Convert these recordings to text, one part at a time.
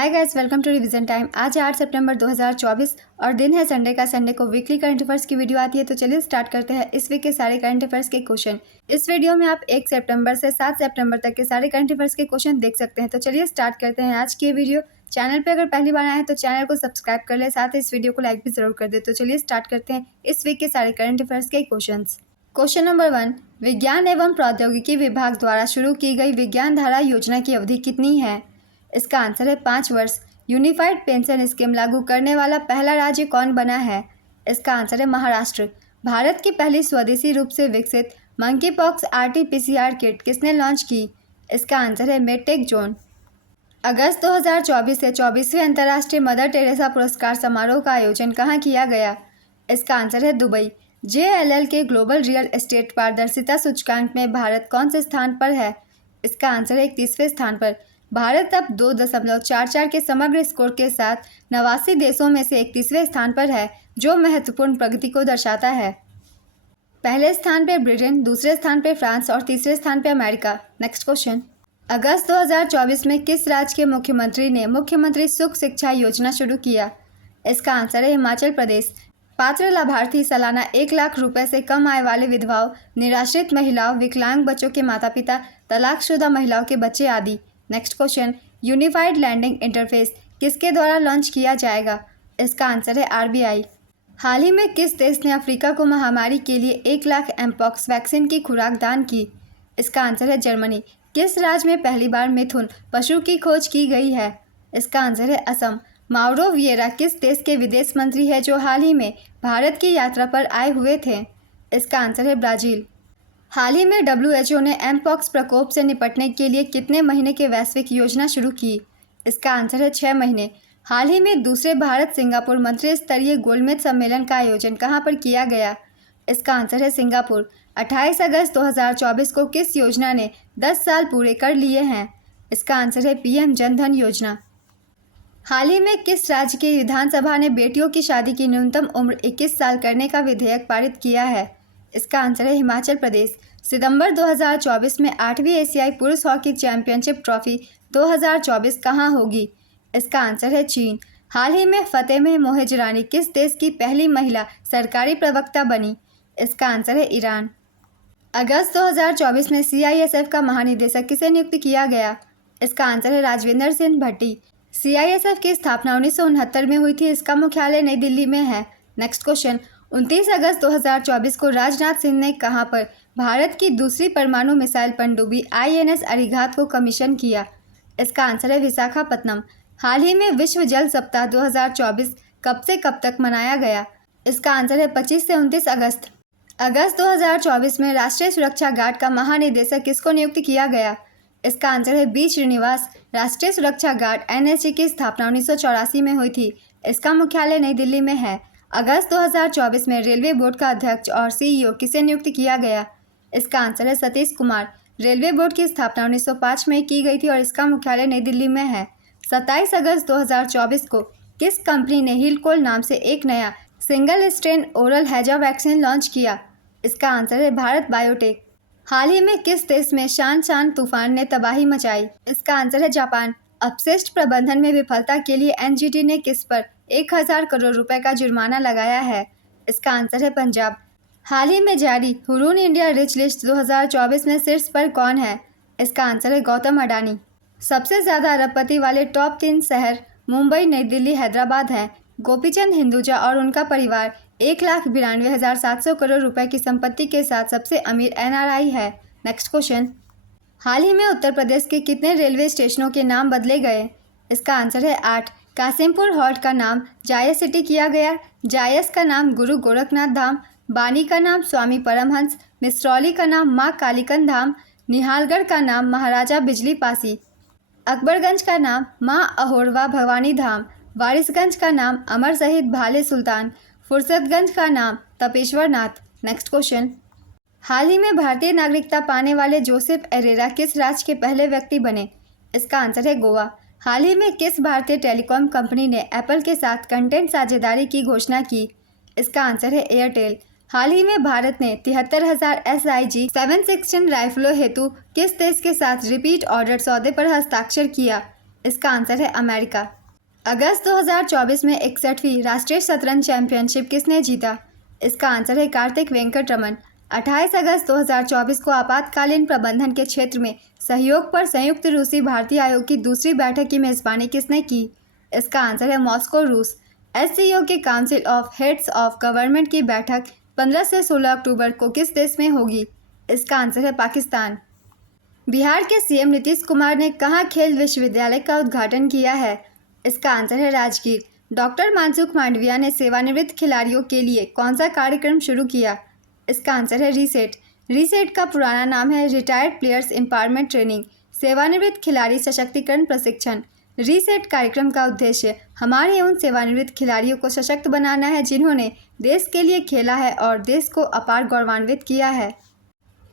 Hi guys, welcome to revision time. आज है 8 सितंबर 2024 और दिन है संडे का। संडे को वीकली करंट अफेयर्स की वीडियो आती है, तो चलिए स्टार्ट करते हैं इस वीक के सारे करंट अफेयर्स के क्वेश्चन। इस वीडियो में आप 1 सितंबर से 7 सितंबर तक के सारे करंट अफेयर्स के क्वेश्चन देख सकते हैं। तो चलिए स्टार्ट करते हैं आज की ये वीडियो। चैनल पर अगर पहली बार आए हैं तो चैनल को सब्सक्राइब कर ले, साथ ही इस वीडियो को लाइक भी जरूर कर दे। तो चलिए स्टार्ट करते हैं इस वीक के सारे करंट अफेयर्स के क्वेश्चन। क्वेश्चन नंबर 1, विज्ञान एवं प्रौद्योगिकी विभाग द्वारा शुरू की गई विज्ञान धारा योजना की अवधि कितनी है? इसका आंसर है 5 वर्ष। यूनिफाइड पेंशन स्कीम लागू करने वाला पहला राज्य कौन बना है? इसका आंसर है महाराष्ट्र। भारत की पहली स्वदेशी रूप से विकसित मंकी पॉक्स RT-PCR किट किसने लॉन्च की? इसका आंसर है मेडटेक जोन। अगस्त 2024 से 24वें अंतर्राष्ट्रीय मदर टेरेसा पुरस्कार समारोह का आयोजन कहाँ किया गया? इसका आंसर है दुबई। JLL के ग्लोबल रियल एस्टेट पारदर्शिता सूचकांक में भारत कौन से स्थान पर है? इसका आंसर है 31वें स्थान पर। भारत अब 2.44 के समग्र स्कोर के साथ 89 देशों में से 31वें स्थान पर है, जो महत्वपूर्ण प्रगति को दर्शाता है। पहले स्थान पर ब्रिटेन, दूसरे स्थान पर फ्रांस और तीसरे स्थान पर अमेरिका। नेक्स्ट क्वेश्चन, अगस्त 2024 में किस राज्य के मुख्यमंत्री ने मुख्यमंत्री सुख शिक्षा योजना शुरू किया? इसका आंसर है हिमाचल प्रदेश। पात्र लाभार्थी सालाना 1 लाख रुपए से कम आय वाले विधवाओं, निराश्रित महिलाओं, विकलांग बच्चों के माता पिता, तलाकशुदा महिलाओं के बच्चे आदि। Next question, unified landing interface किसके द्वारा लॉन्च किया जाएगा? इसका आंसर है RBI। हाल ही में किस देश ने अफ्रीका को महामारी के लिए 1 लाख एमपॉक्स वैक्सीन की खुराक दान की? इसका आंसर है जर्मनी। किस राज्य में पहली बार मिथुन पशु की खोज की गई है? इसका आंसर है असम। माउरो विएरा किस देश के विदेश मंत्री है जो हाल ही में भारत की यात्रा पर आए हुए थे? इसका आंसर है ब्राज़ील। हाल ही में WHO ने एमपॉक्स प्रकोप से निपटने के लिए कितने महीने की वैश्विक योजना शुरू की? इसका आंसर है 6 महीने। हाल ही में दूसरे भारत सिंगापुर मंत्री स्तरीय गोलमेज सम्मेलन का आयोजन कहां पर किया गया? इसका आंसर है सिंगापुर। 28 अगस्त 2024 को किस योजना ने 10 साल पूरे कर लिए हैं? इसका आंसर है PM जन धन योजना। हाल ही में किस राज्य की विधानसभा ने बेटियों की शादी की न्यूनतम उम्र 21 साल करने का विधेयक पारित किया है? इसका आंसर है हिमाचल प्रदेश। सितंबर 2024 में 8वीं एशियाई पुरुष हॉकी चैंपियनशिप ट्रॉफी 2024 कहां होगी? इसका आंसर है चीन। हाल ही में फतेह मोहजरानी किस देश की पहली महिला सरकारी प्रवक्ता बनी? इसका आंसर है ईरान। अगस्त 2024 में CISF का महानिदेशक किसे नियुक्त किया गया? इसका आंसर है राजविंदर सिंह भट्टी। CISF की स्थापना 1969 में हुई थी। इसका मुख्यालय नई दिल्ली में है। नेक्स्ट क्वेश्चन, 29 अगस्त 2024 को राजनाथ सिंह ने कहां पर भारत की दूसरी परमाणु मिसाइल पनडुब्बी INS अरिहंत को कमीशन किया? इसका आंसर है विशाखापत्तनम। हाल ही में विश्व जल सप्ताह 2024 कब से कब तक मनाया गया? इसका आंसर है 25 से 29 अगस्त। अगस्त 2024 में राष्ट्रीय सुरक्षा गार्ड का महानिदेशक किसको नियुक्त किया गया? इसका आंसर है B श्रीनिवास। राष्ट्रीय सुरक्षा गार्ड NSG की स्थापना 1984 में हुई थी। इसका मुख्यालय नई दिल्ली में है। अगस्त 2024 में रेलवे बोर्ड का अध्यक्ष और CEO किसे नियुक्त किया गया? इसका आंसर है सतीश कुमार। रेलवे बोर्ड की स्थापना 1905 में की गई थी और इसका मुख्यालय नई दिल्ली में है। 27 अगस्त 2024 को किस कंपनी ने हिलकोल नाम से एक नया सिंगल स्ट्रेन ओरल हैजा वैक्सीन लॉन्च किया? इसका आंसर है भारत बायोटेक। हाल ही में किस देश में शान तूफान ने तबाही मचाई? इसका आंसर है जापान। अपशिष्ट प्रबंधन में विफलता के लिए NGT ने किस पर 1000 करोड़ रुपए का जुर्माना लगाया है? इसका आंसर है पंजाब। हाल ही में जारी हुरून इंडिया रिच लिस्ट 2024 में शीर्ष पर कौन है? इसका आंसर है गौतम अडानी। सबसे ज़्यादा अरबपति वाले टॉप 3 शहर मुंबई, नई दिल्ली, हैदराबाद हैं। गोपीचंद हिंदुजा और उनका परिवार 1,92,700 करोड़ रुपए की संपत्ति के साथ सबसे अमीर NRI है। नेक्स्ट क्वेश्चन, हाल ही में उत्तर प्रदेश के कितने रेलवे स्टेशनों के नाम बदले गए? इसका आंसर है 8। कासिमपुर हॉल्ट का नाम जायस सिटी किया गया, जायस का नाम गुरु गोरखनाथ धाम, बानी का नाम स्वामी परमहंस, मिसरौली का नाम माँ कालीकन धाम, निहालगढ़ का नाम महाराजा बिजली पासी, अकबरगंज का नाम माँ अहोरवा भवानी धाम, वारिसगंज का नाम अमर शहीद भाले सुल्तान, फुर्सतगंज का नाम तपेश्वर नाथ। नेक्स्ट क्वेश्चन, हाल ही में भारतीय नागरिकता पाने वाले जोसेफ एरेरा किस राज्य के पहले व्यक्ति बने? इसका आंसर है गोवा। हाल ही में किस भारतीय टेलीकॉम कंपनी ने एप्पल के साथ कंटेंट साझेदारी की घोषणा की? इसका आंसर है एयरटेल। हाल ही में भारत ने 73,000 SIG 716 राइफलों हेतु किस देश के साथ रिपीट ऑर्डर सौदे पर हस्ताक्षर किया? इसका आंसर है अमेरिका। अगस्त 2024 में 61वीं राष्ट्रीय शतरंज चैंपियनशिप किसने जीता? इसका आंसर है कार्तिक वेंकटरमन। 28 अगस्त 2024 को आपातकालीन प्रबंधन के क्षेत्र में सहयोग पर संयुक्त रूसी भारतीय आयोग की दूसरी बैठक की मेजबानी किसने की? इसका आंसर है मॉस्को, रूस। एससीओ के council of heads of government की बैठक 15 से 16 अक्टूबर को किस देश में होगी? इसका आंसर है पाकिस्तान। बिहार के सीएम नीतीश कुमार ने कहाँ खेल विश्वविद्यालय का उद्घाटन किया है? इसका आंसर है राजगीर। डॉक्टर मनसुख मांडविया ने सेवानिवृत्त खिलाड़ियों के लिए कौन सा कार्यक्रम शुरू किया? इसका आंसर है रीसेट। रीसेट का पुराना नाम है रिटायर्ड प्लेयर्स एम्पावरमेंट ट्रेनिंग, सेवानिवृत्त खिलाड़ी सशक्तिकरण प्रशिक्षण। रीसेट कार्यक्रम का उद्देश्य हमारे उन सेवानिवृत्त खिलाड़ियों को सशक्त बनाना है जिन्होंने देश के लिए खेला है और देश को अपार गौरवान्वित किया है।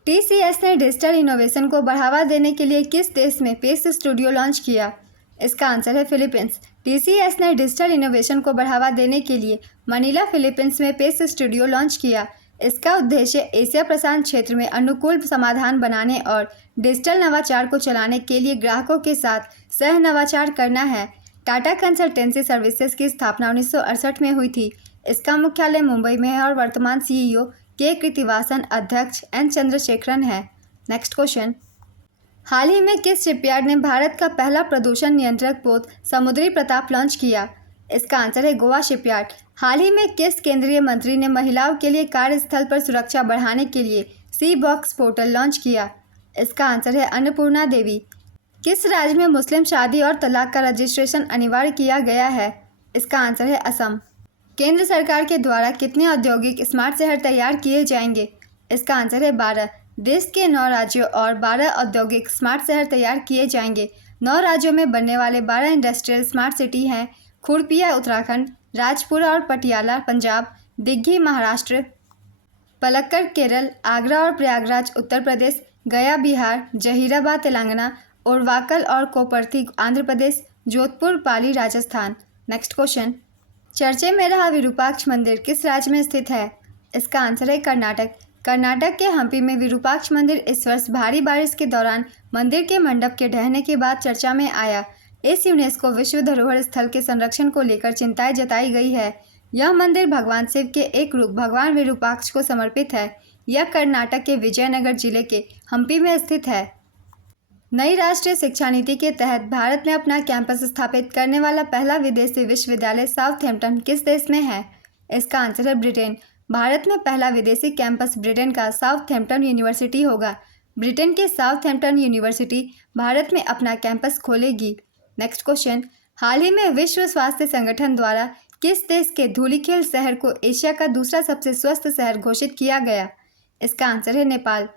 टीसीएस ने डिजिटल इनोवेशन को बढ़ावा देने के लिए किस देश में पेस स्टूडियो लॉन्च किया? इसका आंसर है फिलीपींस। टीसीएस ने डिजिटल इनोवेशन को बढ़ावा देने के लिए मनीला, फिलीपींस में पेस स्टूडियो लॉन्च किया। इसका उद्देश्य एशिया प्रशांत क्षेत्र में अनुकूल समाधान बनाने और डिजिटल नवाचार को चलाने के लिए ग्राहकों के साथ सह नवाचार करना है। टाटा कंसल्टेंसी सर्विसेज की स्थापना 1968 में हुई थी। इसका मुख्यालय मुंबई में है और वर्तमान सीईओ के कृतिवासन, अध्यक्ष एन चंद्रशेखरन है। नेक्स्ट क्वेश्चन, हाल ही में किस शिपयार्ड ने भारत का पहला प्रदूषण नियंत्रक पोत समुद्री प्रताप लॉन्च किया? इसका आंसर है गोवा शिपयार्ड। हाल ही में किस केंद्रीय मंत्री ने महिलाओं के लिए कार्यस्थल पर सुरक्षा बढ़ाने के लिए सी बॉक्स पोर्टल लॉन्च किया? इसका आंसर है अन्नपूर्णा देवी। किस राज्य में मुस्लिम शादी और तलाक का रजिस्ट्रेशन अनिवार्य किया गया है? इसका आंसर है असम। केंद्र सरकार के द्वारा कितने औद्योगिक स्मार्ट शहर तैयार किए जाएंगे? इसका आंसर है 12। देश के 9 राज्यों और 12 औद्योगिक स्मार्ट शहर तैयार किए जाएंगे। 9 राज्यों में बनने वाले 12 इंडस्ट्रियल स्मार्ट सिटी हैं खुरपिया उत्तराखंड, राजपुरा और पटियाला पंजाब, दिग्घी महाराष्ट्र, पलक्कड़ केरल, आगरा और प्रयागराज उत्तर प्रदेश, गया बिहार, जहीराबाद तेलंगाना, उर्वाकल और कोपरथी आंध्र प्रदेश, जोधपुर पाली राजस्थान। नेक्स्ट क्वेश्चन, चर्चे में रहा विरूपाक्ष मंदिर किस राज्य में स्थित है? इसका आंसर है कर्नाटक। कर्नाटक के हम्पी में विरूपाक्ष मंदिर इस वर्ष भारी बारिश के दौरान मंदिर के मंडप के ढहने के बाद चर्चा में आया। इस यूनेस्को विश्व धरोहर स्थल के संरक्षण को लेकर चिंताएं जताई गई है। यह मंदिर भगवान शिव के एक रूप भगवान विरूपाक्ष को समर्पित है। यह कर्नाटक के विजयनगर जिले के हम्पी में स्थित है। नई राष्ट्रीय शिक्षा नीति के तहत भारत में अपना कैंपस स्थापित करने वाला पहला विदेशी विश्वविद्यालय साउथहैम्पटन किस देश में है? इसका आंसर है ब्रिटेन। भारत में पहला विदेशी कैंपस ब्रिटेन का साउथहैम्पटन यूनिवर्सिटी होगा। ब्रिटेन की साउथहैम्पटन यूनिवर्सिटी भारत में अपना कैंपस खोलेगी। नेक्स्ट क्वेश्चन, हाल ही में विश्व स्वास्थ्य संगठन द्वारा किस देश के धूलिखेल शहर को एशिया का दूसरा सबसे स्वस्थ शहर घोषित किया गया? इसका आंसर है नेपाल।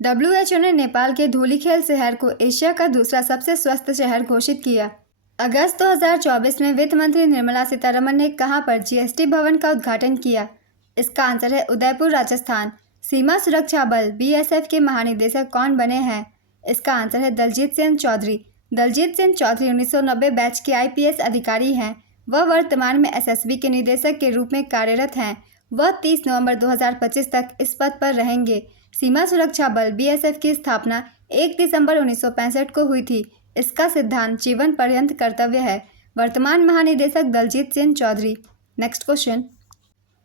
WHO ने नेपाल के धूलिखेल शहर को एशिया का दूसरा सबसे स्वस्थ शहर घोषित किया। अगस्त 2024 में वित्त मंत्री निर्मला सीतारमण ने कहां पर जीएसटी भवन का उद्घाटन किया? इसका आंसर है उदयपुर राजस्थान। सीमा सुरक्षा बल BSF के महानिदेशक कौन बने हैं? इसका आंसर है दलजीत सिंह चौधरी। दलजीत सिंह चौधरी 1990 बैच के IPS अधिकारी हैं। वह वर्तमान में SSB के निदेशक के रूप में कार्यरत हैं। वह 30 नवंबर 2025 तक इस पद पर रहेंगे। सीमा सुरक्षा बल BSF की स्थापना 1 दिसंबर 1965 को हुई थी। इसका सिद्धांत जीवन पर्यंत कर्तव्य है। वर्तमान महानिदेशक Daljit Singh Chaudhary. Next question,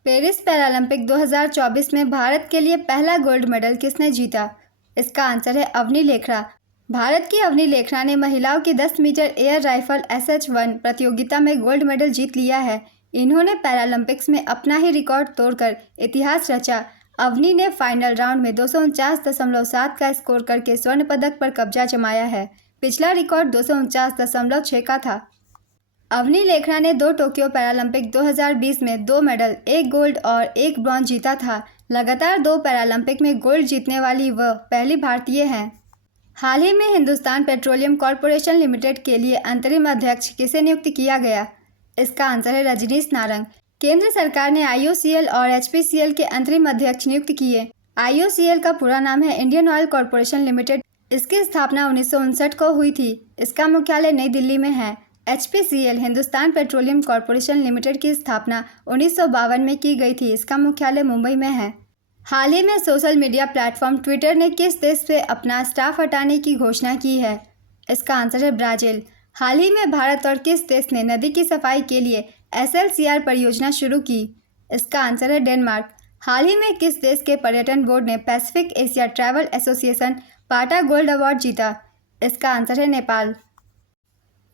Paris Paralympic 2024 में भारत के लिए पहला गोल्ड मेडल किसने जीता? इसका आंसर है अवनी लेखरा। भारत की अवनी लेखरा ने महिलाओं की 10 मीटर एयर राइफल SH-1 प्रतियोगिता में गोल्ड मेडल जीत लिया है। इन्होंने पैरालंपिक्स में अपना ही रिकॉर्ड तोड़कर इतिहास रचा। अवनी ने फाइनल राउंड में 249.7 का स्कोर करके स्वर्ण पदक पर कब्जा जमाया है। पिछला रिकॉर्ड 249.6 का था। अवनी लेखरा ने 2 टोक्यो पैरालंपिक 2020 में 2 मेडल, 1 गोल्ड और 1 ब्रॉन्ज जीता था। लगातार 2 पैरालंपिक में गोल्ड जीतने वाली वह पहली भारतीय हैं। हाल ही में हिंदुस्तान पेट्रोलियम कॉरपोरेशन लिमिटेड के लिए अंतरिम अध्यक्ष किसे नियुक्त किया गया? इसका आंसर है रजनीश नारंग। केंद्र सरकार ने IOCL और HPCL के अंतरिम अध्यक्ष नियुक्त किए। IOCL का पूरा नाम है इंडियन ऑयल कॉरपोरेशन लिमिटेड। इसकी स्थापना 1959 को हुई थी। इसका मुख्यालय नई दिल्ली में है। HPCL Hindustan petroleum corporation limited की स्थापना 1952 में की गई थी। इसका मुख्यालय मुंबई में है। हाल ही में सोशल मीडिया प्लेटफॉर्म ट्विटर ने किस देश से अपना स्टाफ हटाने की घोषणा की है? इसका आंसर है ब्राज़ील। हाल ही में भारत और किस देश ने नदी की सफाई के लिए SLCR परियोजना शुरू की? इसका आंसर है डेनमार्क। हाल ही में किस देश के पर्यटन बोर्ड ने पैसिफिक एशिया ट्रैवल एसोसिएशन पाटा गोल्ड अवार्ड जीता? इसका आंसर है नेपाल।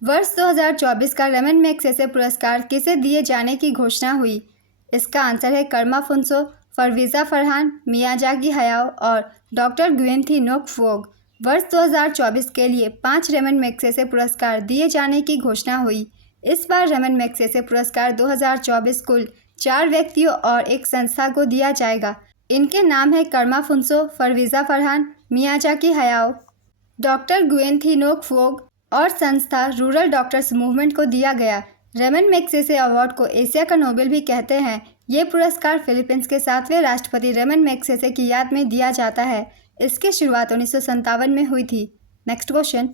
वर्ष 2024 का रेमन मैगसेसे पुरस्कार किसे दिए जाने की घोषणा हुई? इसका आंसर है Karma Phuntsho, Farwiza Farhan, Miyazaki Hayao और doctor Nguyen Thi Ngoc fog. वर्ष 2024 के लिए 5 रेमन मैगसेसे पुरस्कार दिए जाने की घोषणा हुई। इस बार रेमन मैगसेसे पुरस्कार 2024 कुल 4 व्यक्तियों और एक संस्था को दिया जाएगा। इनके नाम है Karma Phuntsho, Farwiza Farhan, Miyazaki Hayao, doctor Nguyen Thi Ngoc fog और संस्था रूरल डॉक्टर्स मूवमेंट को दिया गया। रेमन मैगसेसे अवार्ड को एशिया का नोबेल भी कहते हैं। ये पुरस्कार फिलीपींस के 7वें राष्ट्रपति रेमन मैगसेसे की याद में दिया जाता है। इसकी शुरुआत 1957 में हुई थी। Next question.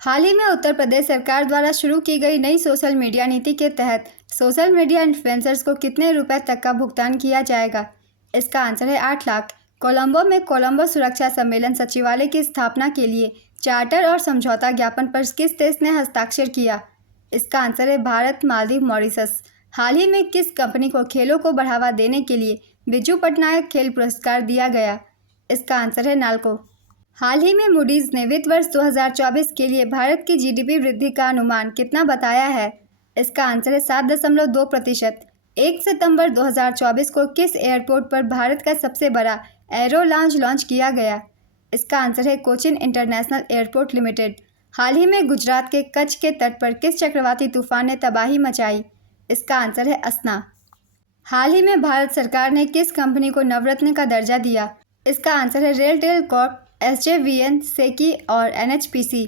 हाल ही में उत्तर प्रदेश सरकार द्वारा शुरू की गई नई सोशल मीडिया नीति के तहत सोशल मीडिया इन्फ्लुएंसर्स को कितने रुपए तक का भुगतान किया जाएगा? इसका आंसर है 8 लाख। कोलंबो में कोलंबो सुरक्षा सम्मेलन सचिवालय की स्थापना के लिए चार्टर और समझौता ज्ञापन पर किस देश ने हस्ताक्षर किया? इसका आंसर है भारत, मालदीव, मॉरिशस। हाल ही में किस कंपनी को खेलों को बढ़ावा देने के लिए बिजू पटनायक खेल पुरस्कार दिया गया? इसका आंसर है नाल्को। हाल ही में मूडीज ने वित्त वर्ष 2024 के लिए भारत की GDP वृद्धि का अनुमान कितना बताया है? इसका आंसर है 7.2%। 1 सितंबर 2024 को किस एयरपोर्ट पर भारत का सबसे बड़ा एरो लॉन्च लॉन्च किया गया? इसका आंसर है कोचिन इंटरनेशनल एयरपोर्ट लिमिटेड। हाल ही में गुजरात के कच्छ के तट पर किस चक्रवाती तूफान ने तबाही मचाई? इसका आंसर है अस्ना। हाल ही में भारत सरकार ने किस कंपनी को नवरत्न का दर्जा दिया? इसका आंसर है रेलटेल कॉर्प, SJVN, सेकी और NHPC।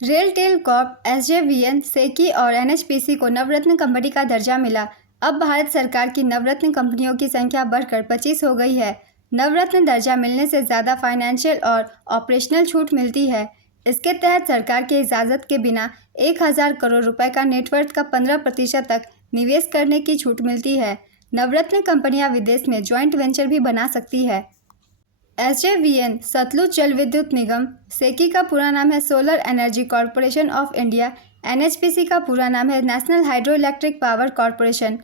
रेलटेल कॉर्प, SJVN, सेकी और NHPC को नवरत्न कंपनी का दर्जा मिला। अब भारत सरकार की नवरत्न कंपनियों की संख्या बढ़कर 25 हो गई है। नवरत्न दर्जा मिलने से ज़्यादा फाइनेंशियल और ऑपरेशनल छूट मिलती है। इसके तहत सरकार की इजाज़त के बिना 1000 करोड़ रुपए का नेटवर्थ का 15% तक निवेश करने की छूट मिलती है। नवरत्न कंपनियां विदेश में ज्वाइंट वेंचर भी बना सकती है। SJVN सतलुज जल विद्युत निगम, सेकी का पूरा नाम है solar energy corporation of India, NHPC का पूरा नाम है national hydro electric power corporation.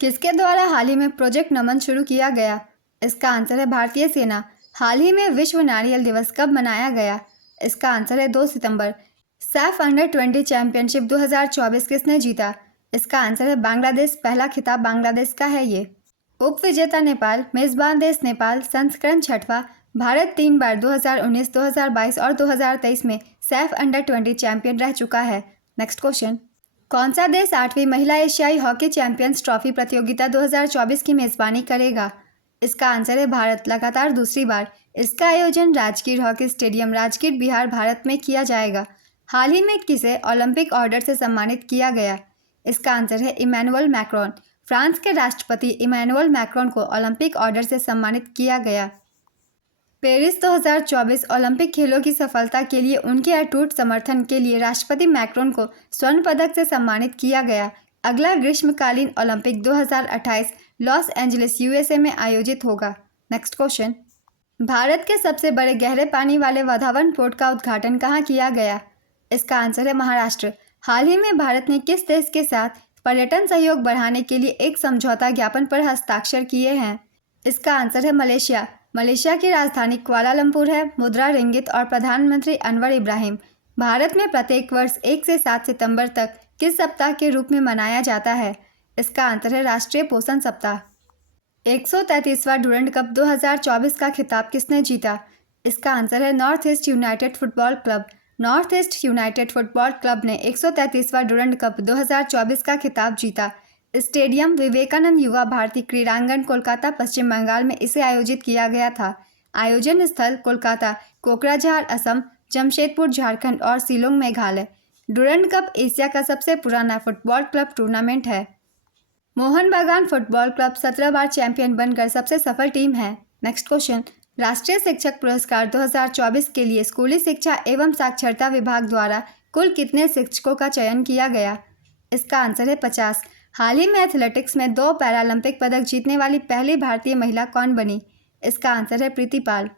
किसके द्वारा हाल ही में प्रोजेक्ट नमन शुरू किया गया? इसका आंसर है भारतीय सेना। हाल ही में विश्व नारियल दिवस कब मनाया गया? इसका आंसर है 2 सितंबर। सैफ अंडर-20 चैंपियनशिप 2024 किसने जीता? इसका आंसर है बांग्लादेश। पहला खिताब बांग्लादेश का है ये। उप विजेता नेपाल, मेजबान देश नेपाल। संस्करण 6वां। भारत 3 बार 2019, 2022 और 2023 में सैफ अंडर-20 चैंपियन रह चुका है। Next question. कौन सा देश 8वीं महिला एशियाई हॉकी चैंपियंस ट्रॉफी प्रतियोगिता 2024 की मेजबानी करेगा? इसका आंसर है भारत, लगातार दूसरी बार। इसका आयोजन राजगीर हॉकी स्टेडियम, राजगीर, बिहार, भारत में किया जाएगा। हाल ही में किसे ओलंपिक ऑर्डर से सम्मानित किया गया? इसका आंसर है इमैनुअल मैक्रोन। फ्रांस के राष्ट्रपति इमैनुअल मैक्रोन को ओलंपिक ऑर्डर से सम्मानित किया गया। पेरिस 2024 ओलंपिक खेलों की सफलता के लिए उनके अटूट समर्थन के लिए राष्ट्रपति मैक्रोन को स्वर्ण पदक से सम्मानित किया गया। अगला ग्रीष्मकालीन ओलंपिक 2028 लॉस एंजलिस, USA में आयोजित होगा। Next question. भारत के सबसे बड़े गहरे पानी वाले वधावन पोर्ट का उद्घाटन कहाँ किया गया? इसका आंसर है महाराष्ट्र। हाल ही में भारत ने किस देश के साथ पर्यटन सहयोग बढ़ाने के लिए एक समझौता ज्ञापन पर हस्ताक्षर किए हैं? इसका आंसर है मलेशिया। मलेशिया की राजधानी कुआलालंपुर है। मुद्रा रिंगित और प्रधानमंत्री अनवर इब्राहिम। भारत में प्रत्येक वर्ष 1 से 7 सितंबर तक किस सप्ताह के रूप में मनाया जाता है? इसका आंसर है राष्ट्रीय पोषण सप्ताह। 133वां डुरंड कप 2024 का खिताब किसने जीता? इसका आंसर है north east United football club. North east United football club ने 133वां डुरंड कप 2024 का खिताब जीता। स्टेडियम विवेकानंद युवा भारती क्रीड़ांगन, कोलकाता, पश्चिम बंगाल में इसे आयोजित किया गया था। आयोजन स्थल कोलकाता, कोकराझार असम, जमशेदपुर झारखंड और Shillong Meghalaya. Durand cup Asia का सबसे पुराना फुटबॉल क्लब टूर्नामेंट है। मोहन बागान फुटबॉल क्लब 17 बार चैंपियन बनकर सबसे सफल टीम है। Next question. राष्ट्रीय शिक्षक पुरस्कार 2024 के लिए स्कूली शिक्षा एवं साक्षरता विभाग द्वारा कुल कितने शिक्षकों का चयन किया गया? इसका आंसर है 50। हाल ही में एथलेटिक्स में 2 पैरालंपिक पदक जीतने वाली पहली भारतीय महिला कौन बनी? इसका आंसर है प्रीति पाल।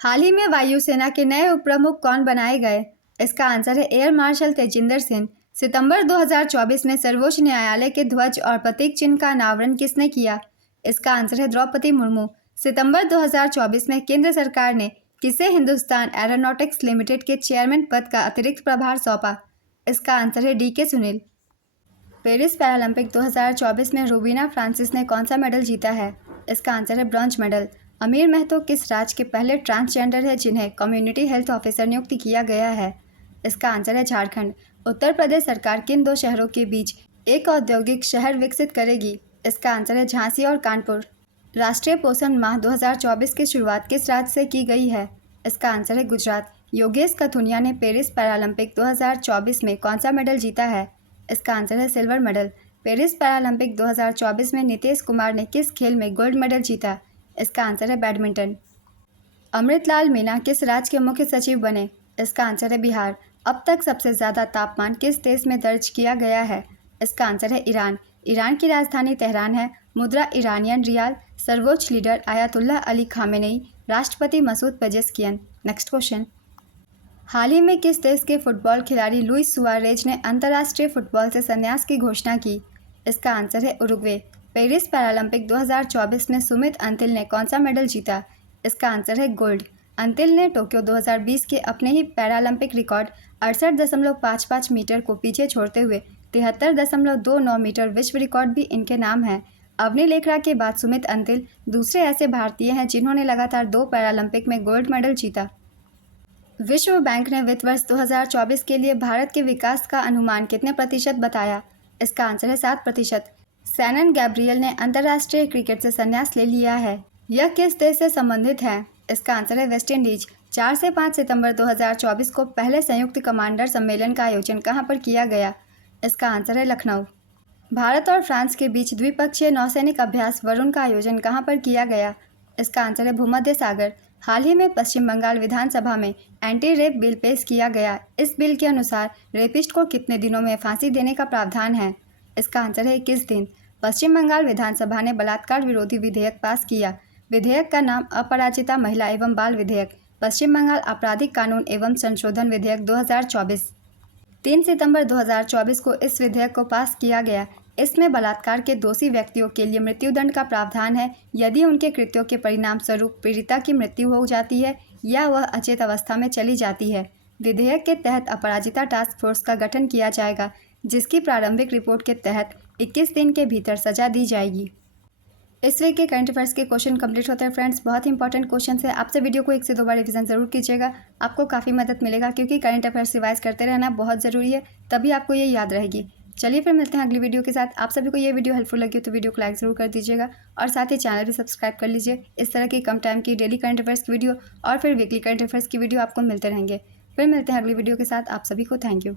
हाल ही में वायुसेना के नए उप प्रमुख कौन बनाए गए? इसका आंसर है एयर मार्शल तेजिंदर सिंह। सितंबर 2024 में सर्वोच्च न्यायालय के ध्वज और प्रतीक चिन्ह का अनावरण किसने किया? इसका आंसर है द्रौपदी मुर्मू। सितंबर 2024 में केंद्र सरकार ने किसे हिंदुस्तान एरोनॉटिक्स लिमिटेड के चेयरमैन पद का अतिरिक्त प्रभार सौंपा? इसका आंसर है डी के सुनील। पेरिस पैरालंपिक 2024 में रूबीना फ्रांसिस ने कौन सा मेडल जीता है? इसका आंसर है ब्रॉन्ज मेडल। अमीर महतो किस राज्य के पहले ट्रांसजेंडर है जिन्हें कम्युनिटी हेल्थ ऑफिसर नियुक्त किया गया है? इसका आंसर है झारखंड। उत्तर प्रदेश सरकार किन दो शहरों के बीच एक औद्योगिक शहर विकसित करेगी? इसका आंसर है झांसी और कानपुर। राष्ट्रीय पोषण माह 2024 की शुरुआत किस राज्य से की गई है? इसका आंसर है गुजरात। योगेश कथुनिया ने पेरिस पैरालंपिक 2024 में कौन सा मेडल जीता है? इसका आंसर है सिल्वर मेडल। पेरिस पैरालंपिक 2024 में नीतीश कुमार ने किस खेल में गोल्ड मेडल जीता? इसका आंसर है बैडमिंटन। अमृतलाल मीना किस राज्य के मुख्य सचिव बने? इसका आंसर है बिहार। अब तक सबसे ज़्यादा तापमान किस देश में दर्ज किया गया है? इसका आंसर है ईरान। ईरान की राजधानी तेहरान है। मुद्रा ईरानियन रियाल। सर्वोच्च लीडर आयतुल्लाह अली खामेनेई। राष्ट्रपति मसूद पेजेस्कियन। Next question. हाल ही में किस देश के फुटबॉल खिलाड़ी लुइस सुआरेज ने अंतर्राष्ट्रीय फुटबॉल से संन्यास की घोषणा की? इसका आंसर है उरुग्वे। पेरिस पैरालंपिक 2024 में सुमित अंतिल ने कौन सा मेडल जीता? इसका आंसर है गोल्ड। अंतिल ने टोक्यो 2020 के अपने ही पैरालंपिक रिकॉर्ड 68.55 मीटर को पीछे छोड़ते हुए 73.29 मीटर विश्व रिकॉर्ड भी इनके नाम है। अवनी लेखरा के बाद सुमित अंतिल दूसरे ऐसे भारतीय हैं जिन्होंने लगातार 2 पैरालंपिक में गोल्ड मेडल जीता। विश्व बैंक ने वित्त वर्ष 2024 के लिए भारत के विकास का अनुमान कितने प्रतिशत बताया? इसका आंसर है 7%। सैनन गैब्रियल ने अंतर्राष्ट्रीय क्रिकेट से संन्यास ले लिया है। यह किस देश से संबंधित है? इसका आंसर है वेस्ट इंडीज। 4 से 5 सितंबर 2024 को पहले संयुक्त कमांडर सम्मेलन का आयोजन कहां पर किया गया? इसका आंसर है लखनऊ। भारत और फ्रांस के बीच द्विपक्षीय नौसैनिक अभ्यास वरुण का आयोजन कहां पर किया गया? इसका आंसर है भूमध्य सागर। हाल ही में पश्चिम बंगाल विधानसभा में एंटी रेप बिल पेश किया गया। इस बिल के अनुसार रेपिस्ट को कितने दिनों में फांसी देने का प्रावधान है? इसका आंसर है 21 दिन। पश्चिम बंगाल विधानसभा ने बलात्कार विरोधी विधेयक पास किया। विधेयक का नाम अपराजिता महिला एवं बाल विधेयक, पश्चिम बंगाल आपराधिक कानून एवं संशोधन विधेयक 2024। 3 सितंबर 2024 को इस विधेयक को पास किया गया। इसमें बलात्कार के दोषी व्यक्तियों के लिए मृत्युदंड का प्रावधान है यदि उनके कृत्यों के परिणाम स्वरूप पीड़िता की मृत्यु हो जाती है या वह अचेत अवस्था में चली जाती है। विधेयक के तहत अपराजिता टास्क फोर्स का गठन किया जाएगा जिसकी प्रारंभिक रिपोर्ट के तहत 21 दिन के भीतर सजा दी जाएगी। इस वीक के करंट अफेयर्स के क्वेश्चन कंप्लीट होते हैं फ्रेंड्स। बहुत ही इंपॉर्टेंट क्वेश्चन है। आपसे वीडियो को 1 से 2 बार रिवीजन जरूर कीजिएगा। आपको काफ़ी मदद मिलेगा क्योंकि करंट अफेयर्स रिवाइज करते रहना बहुत ज़रूरी है, तभी आपको ये याद रहेगी। चलिए फिर मिलते हैं अगली वीडियो के साथ। आप सभी को ये वीडियो हेल्पफुल लगी तो वीडियो को लाइक ज़रूर कर दीजिएगा और साथ ही चैनल भी सब्सक्राइब कर लीजिए। इस तरह की कम टाइम की डेली करंट अफेयर्स की वीडियो और फिर वीकली करंट अफेयर्स की वीडियो आपको मिलते रहेंगे। फिर मिलते हैं अगली वीडियो के साथ। आप सभी को थैंक यू।